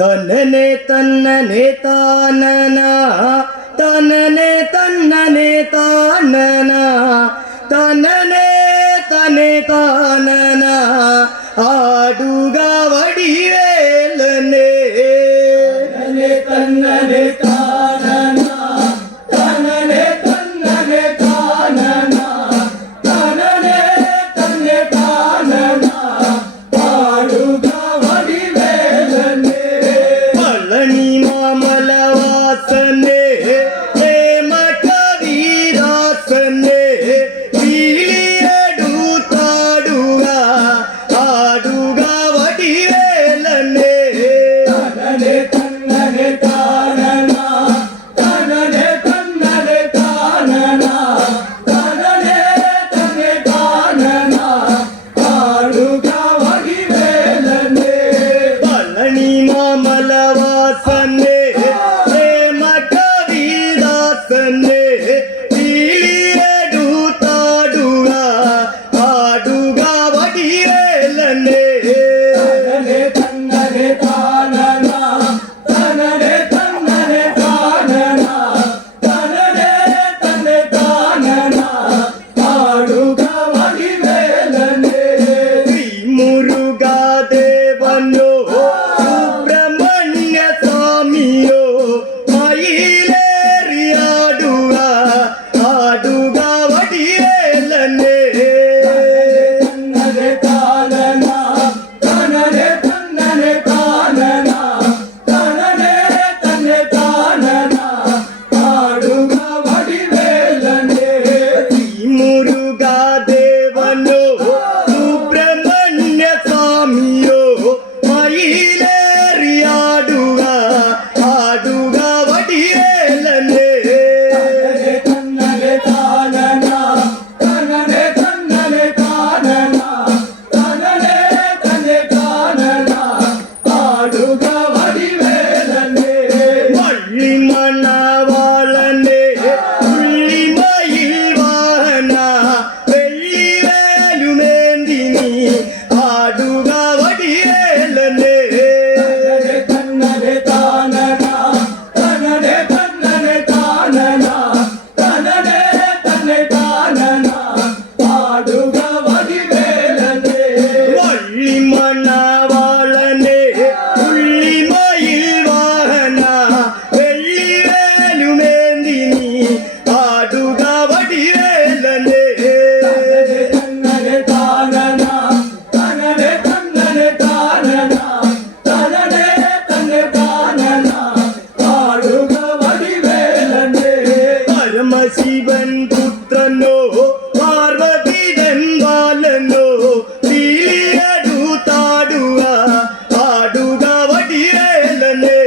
ತನ್ನನೆ ತನ್ನನೆ ತಾನನ ತನ್ನನೆ ತನ್ನನೆ ತಾನನ ತನ್ನನೆ ತನೆ ತಾನನ ಆಡುಗ ವಡಿವೇಲನೆ ತನ್ನನೆ ತಾನನ ತನ್ನನೆ ತನ್ನನೆ ತಾನನ ತನ್ನನೆ ತನ್ನೆ ತಾನನ ಆಡುಗ ವಡಿವೇಲನೆ ಪಳನಿ ಮಾಮಲ ವಾಸನೆ ಪ್ರೇಮ ಕವಿದಾಸನೆ ಬೀಳಿಯಡು ತಾಡುಗ ಆಡುಗ ವಡಿವೇಲನೆ ತನ್ನನೆ ತನ್ನನೆ ತಾನನ ತನ್ನನೆ ತನ್ನನೆ ತಾನನ ತನ್ನನೆ ತನ್ನೆ ತಾನನ ಆಡುಗ ವಡಿವೇಲನೆ ಪಳನಿ ಮಾಮಲ ವಾಸನೆ ಪ್ರೇಮ ಕವಿದಾಸನೆ ಬೀಳಿಯಡು ತಾಡುಗ ಆಡುಗ ವಡಿವೇಲನೆ ತನ್ನನೆ ತನ್ನನೆ ತಾನನ ತನ್ನನೆ ತನ್ನನೆ ತಾನನ ತನ್ನನೆ ತನ್ನೆ ತಾನನ ಆಡುಗ ವಡಿವೇಲನೆ ಶ್ರೀ ಮುರುಘಾ ದೇವನೋ ಸುಬ್ರಹ್ಮಣ್ಯ ಸ್ವಾಮಿಯೋ ಮೈಲೇರಿಯಾಡುವ ಆಡುಗ ವಡಿವೇಲನೆ ತನ್ನನೆ ತಾನನ ತನ್ನನೆ ತನ್ನನೆ ತಾನನ ತನ್ನನೆ ತನ್ನೆ ತಾನನ ಆಡುಗ ವಡಿವೇಲನೆ ಶ್ರೀ ಮುರುಘಾ ದೇವನೋ ಸುಬ್ರಹ್ಮಣ್ಯ ಸ್ವಾಮಿಯೋ ಮೈಲೇರಿಯಾಡುವ ಆಡುಗ ವಡಿವೇಲನೆ ತನ್ನನೆ ತಾನನ ತನ್ನನೆ ತನ್ನನೆ ತಾನನ ತನ್ನನೆ ತನ್ನೆ ತಾನನ ಆಡುಗ ವಡಿವೇಲನೆ வள்ளி மணவாளனே புள்ளி மயில் வாகனா வெள்ளி வேலுமேந்தி நீ ஆடுக வடிவேலனே ತನ್ನನೆ ತಾನನ ತನ್ನನೆ ತನ್ನನೆ ತಾನನ ತನ್ನನೆ ತನ್ನೆ ತಾನನ ಆಡುಗ ವಡಿವೇಲನೆ வள்ளி மணவாளனே புள்ளி மயில் வாகனா வெள்ளி வேலுமேந்தி நீ ஆடுக வடிவேலனே ತನ್ನನೆ ತಾನನ ತನ್ನನೆ ತನ್ನನೆ ತಾನನ ತನ್ನನೆ ತನ್ನೆ ತಾನನ ಆಡುಗ ವಡಿವೇಲನೆ പരമശിവൻ പുത്രനോ പാർവതിതൻ ബാലനോ പീലിയടു താടുക ആടുക വടിവേലനെ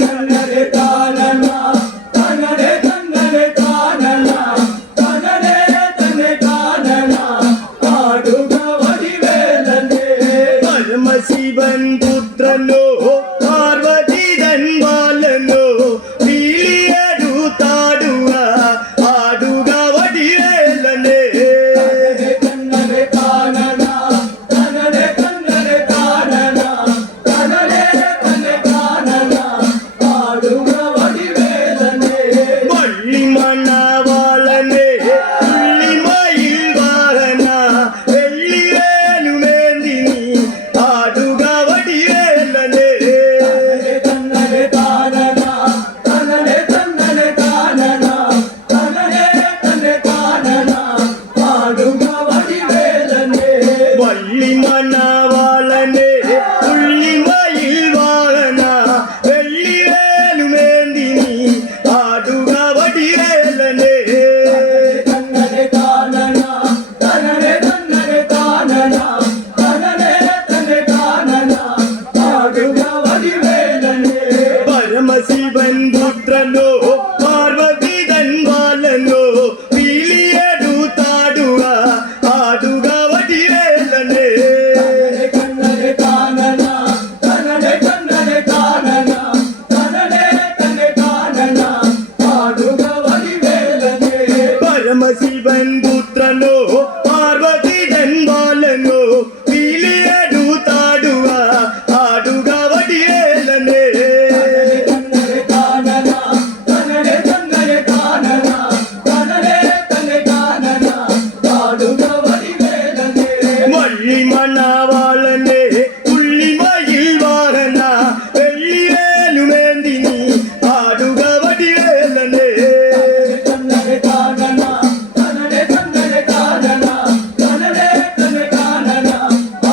ತನ್ನನೆ ತನ್ನನೆ ತಾನನ ತನ್ನನೆ ತನ್ನನೆ ತಾನನ ತನ್ನನೆ ತನ್ನೆ ತಾನನ ಆಡುಗ ವಡಿವೇಲನೆ പരമശിവൻ പുത്രനോ പാർവതിതൻ ബാലനോ പീലിയടു താടുക ആടുക വടിവേലനെ ತನ್ನನೆ ತಾನನ ತನ್ನನೆ ತನ್ನನೆ ತಾನನ ತನ್ನನೆ ತನ್ನೆ ತಾನನ ಆಡುಗ ವಡಿವೇಲನೆ വള്ളി മണവാളനെ പുള്ളി മയിൽ വാഹന വെള്ളി വേലുമേന്തി നീ ആടുക വടിവേലനെ ತನ್ನನೆ ತಾನನ ತನ್ನನೆ ತನ್ನನೆ ತಾನನ ತನ್ನನೆ ತನ್ನೆ ತಾನನ ಆಡುಗ ವಡಿವೇಲನೆ വള്ളി മണവാളനെ പുള്ളി മയിൽ വാഹന വെള്ളി വേലുമേന്തി നീ ആടുക വടിവേലനെ ತನ್ನನೆ ತಾನನ ತನ್ನನೆ ತನ್ನನೆ ತಾನನ ತನ್ನನೆ ತನ್ನೆ ತಾನನ ಆಡುಗ ವಡಿವೇಲನೆ പരമശിവൻ പുത്രനോ പാർവതിതൻ ബാലനോ പീലിയടു താടുക ആടുക വടിവേലനെ ತನ್ನನೆ മണവാളനെ പുള്ളിമയിൽ വാഹന വെള്ളിവേലുമേന്തി നീ ആടുക വടിവേലനെ തന്നരെ താനന തന്നരെ തന്നരെ താനന തന്നരെ തന്നരെ താനന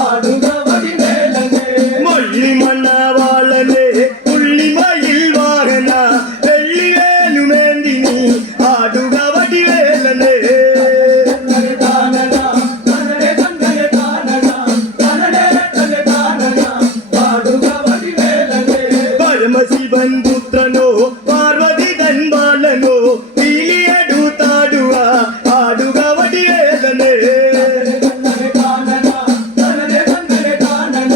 ആടുക വടിവേലനെ മൊള്ളി മണവാളനെ പുള്ളിമയിൽ വാഹന വെള്ളിവേലുമേന്തി നീ ആടുക വടിവേലനെ തന്നരെ താനന തന്നരെ തന്നരെ താനന തന്നരെ തന്നരെ താനന ആടുക വടിവേലനെ പരമശിവൻ പുത്രനോ പാർവതി തൻ ബാലനോ പീലിയെടുത്താടുക ആടുക വടിവേലനെ തന്നരെ താനന തന്നരെ തന്നരെ താനന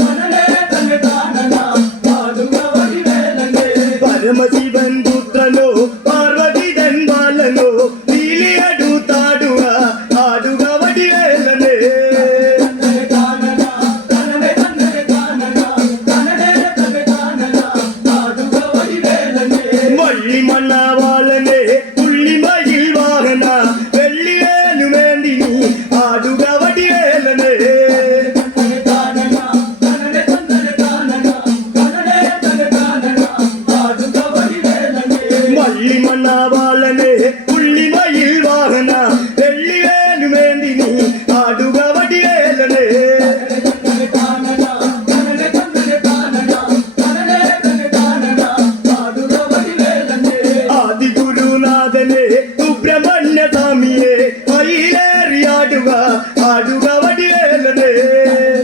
തന്നരെ തന്നരെ താനന ആടുക വടിവേലനെ പരമശിവൻ പുത്രനോ പാർവതി തൻ ബാലനോ പീലിയെടുത്താടുക ആടുക വടിവേലനെ തന്നരെ താനന തന്നരെ തന്നരെ താനന തന്നരെ തന്നരെ താനന ആടുക വടിവേലനെ മൊള്ളി മണവാളനെ പുള്ളിമയിൽ വാഹന വെള്ളിവേലുമേന്തി നീ ആടുക വടിവേലനെ തന്നരെ താനന തന്നരെ തന്നരെ താനന തന്നരെ തന്നരെ താനന ആടുക വടിവേലനെ മള്ളി മണവാളനെ പുള്ളിമയിൽ വാഹന വെള്ളിവേലുമേന്തി നീ ആടുക വടിവേലനെ തന്നരെ താനന തന്നരെ തന്നരെ താനന തന്നരെ തന്നരെ താനന ആടുക വടിവേലനെ ആദിഗുരുനാഥനെ സുബ്രഹ്മണ്യ സ്വാമിയെ മയിലേറിയാടുക ആടുക വടിവേലനെ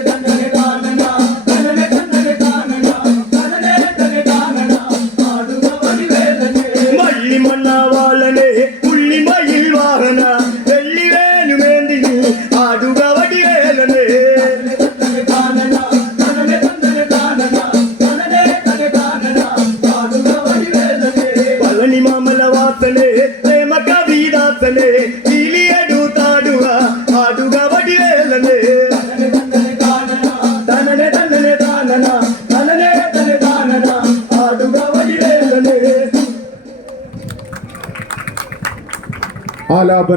തന്നരെ താനന തന്നരെ തന്നരെ താനന തന്നരെ തന്നരെ താനന ആടുക വടിവേലനെ മള്ളി മണവാളനെ പുള്ളിമയിൽ വാഹന വെള്ളിവേലുമേന്തി നീ ആടുക വടിവേലനെ തന്നരെ താനന തന്നരെ തന്നരെ താനന തന്നരെ തന്നരെ താനന ആടുക വടിവേലനെ പളനി മാമലവാസനെ പ്രേമ കവിദാസനെ പീലിയെടുത്താടുക ആടുക വടിവേലനെ തന്നരെ തന്നരെ താനന തനനെ തന്നനെ താനന തന്നരെ തന്നരെ താനന ആടുക വടിവേലനെ ആലാപന